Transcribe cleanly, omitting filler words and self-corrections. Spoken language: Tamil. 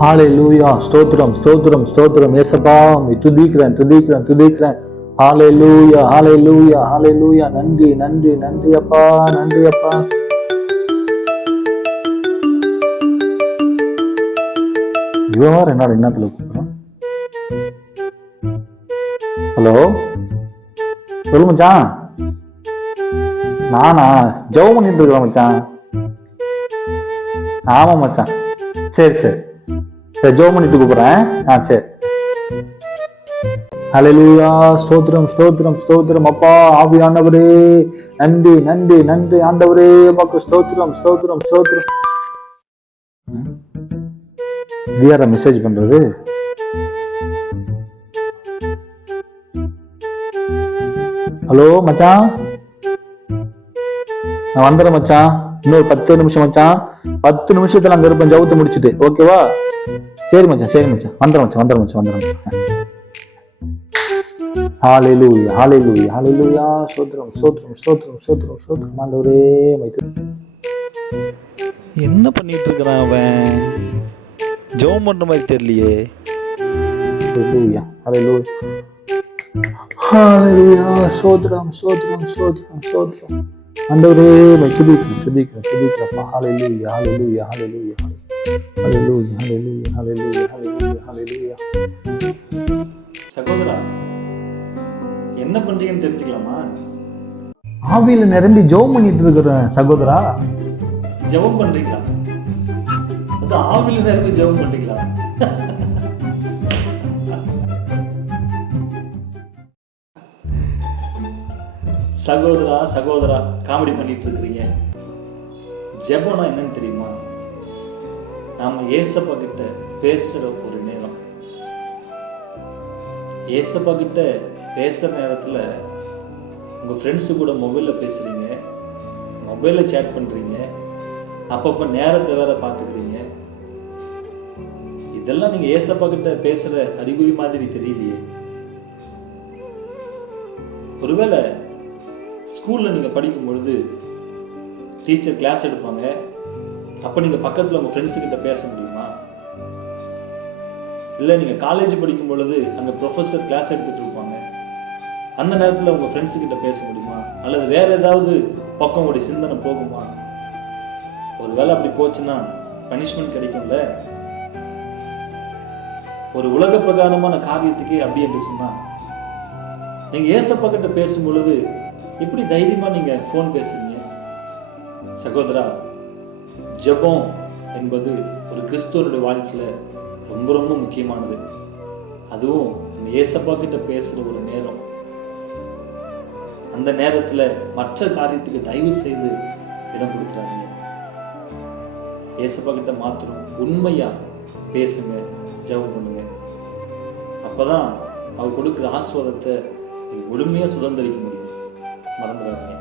ஹalleluya. ஸ்தோத்திரம் ஸ்தோத்திரம் ஸ்தோத்திரம். ஏசப்பா உம்மை துதிக்கிறேன் துதிக்கிறேன் துதிக்கிறேன். ஹalleluya ஹalleluya ஹalleluya. நன்றி நன்றி நன்றி அப்பா, நன்றி அப்பா. இவன் என்னோட இன்னத்துல கூப்பிடுறான். ஹலோ, சொல்லு மச்சான். நானா ஜெபம் பண்ணிட்டு இருக்கிறேன் மச்சான். ஆமா மச்சான். சரி சரி சரி, ஜெபம் பண்ணிட்டு கூப்பிடுறேன். சரி. ஹalleluya. ஸ்தோத்திரம் ஸ்தோத்திரம் ஸ்தோத்திரம் அப்பா. ஆவியானவரே நன்றி நன்றி நன்றி ஆண்டவரே, உமக்கு ஸ்தோத்திரம் ஸ்தோத்திரம் ஸ்தோத்திரம். வேற மெசேஜ் பண்றது. ஹலோ மச்சான், நான் வந்துடுறேன் மச்சான். இன்னொரு 10 நிமிஷம் மச்சான். 10 நிமிஷத்துல அங்க இருப்பேன் ஜவுத்து முடிச்சுட்டு. ஓகேவா? சரி மச்சான் சரி மச்சான். வந்துடுறேன் மச்சான். ஹalleluya ஹalleluya ஹalleluya. ஸ்தோத்திரம் ஸ்தோத்திரம் ஸ்தோத்திரம் ஸ்தோத்திரம் ஸ்தோத்திரம் ஆண்டவரே. என்ன பண்ணிட்டு இருக்கிறான் அவன்? ஜெபம் பண்ற மாதிரி தெரியலையே. ஹalleluya ஹalleluya ஹalleluya. ஸ்தோத்திரம் ஸ்தோத்திரம் ஸ்தோத்திரம் ஸ்தோத்திரம் ஆண்டவரே. துதிக்கிறேன். ஹalleluya ஹalleluya ஹalleluya ஹalleluya ஹalleluya ஹalleluya ஹalleluya ஹalleluya. சகோதரா, என்ன பண்றீங்கன்னு தெரிஞ்சுக்கலாமா? ஆவியில நிரம்பி ஜெபம் பண்ணிட்டு இருக்கிறேன் சகோதரா. ஜெபம் பண்றீங்களா? அது ஆவியில நிரம்பி ஜெபம் பண்றீங்களா? சகோதரா காமெடி பண்ணிட்டு இருக்கிறீங்க. ஜெபம்னா என்னன்னு தெரியுமா? நாம ஏசப்பா கிட்ட பேசுற ஒரு நேரம். ஏசப்பா கிட்ட பேசுற நேரத்துல உங்க ஃப்ரெண்ட்ஸு கூட மொபைல்ல பேசுறீங்க, மொபைல்ல சேட் பண்றீங்க, அப்பப்ப நேரத்தை வேற பார்த்துக்கிறீங்க. இதெல்லாம் நீங்க ஏசப்பா கிட்ட பேசுற அறிகுறி மாதிரி தெரியலையே. ஒருவேளை ஸ்கூல்ல நீங்க படிக்கும் பொழுது டீச்சர் கிளாஸ் எடுப்பாங்க, அப்ப நீங்க பக்கத்துல உங்க ஃப்ரெண்ட்ஸு கிட்ட பேச முடியுமா? இல்லை நீங்கள் காலேஜ் படிக்கும் பொழுது அங்கே ப்ரொஃபஸர் கிளாஸ் எடுத்துகிட்டு இருப்பாங்க, அந்த நேரத்தில் உங்கள் ஃப்ரெண்ட்ஸு கிட்ட பேச முடியுமா? அல்லது வேற ஏதாவது பக்கம் உங்களுடைய சிந்தனை போகுமா? ஒரு வேளை அப்படி போச்சுன்னா பனிஷ்மெண்ட் கிடைக்கும்ல. ஒரு உலக பிரகாரமான காரியத்துக்கு அப்படி என்று சொன்னா, நீங்க ஏசப்பா கிட்ட பேசும் பொழுது எப்படி தைரியமா நீங்க போன் பேசுறீங்க? சகோதரா, ஜெபம் என்பது ஒரு கிறிஸ்துவனுடைய வாழ்க்கையில ரொம்ப ரொம்ப முக்கியமானது. அதுவும் ஏசப்பா கிட்ட பேசுற ஒரு நேரம். அந்த நேரத்துல மற்ற காரியத்துக்கு தயவு செய்து இடம் கொடுக்குறாங்க. ஏசப்பா கிட்ட மாத்திரம் உண்மையா பேசுங்க, ஜெபம் பண்ணுங்க. அப்பதான் அவர் கொடுக்குற ஆசீர்வாதத்தை முழுமையா சுதந்திரிக்க முடியும். மறந்துடாதீங்க.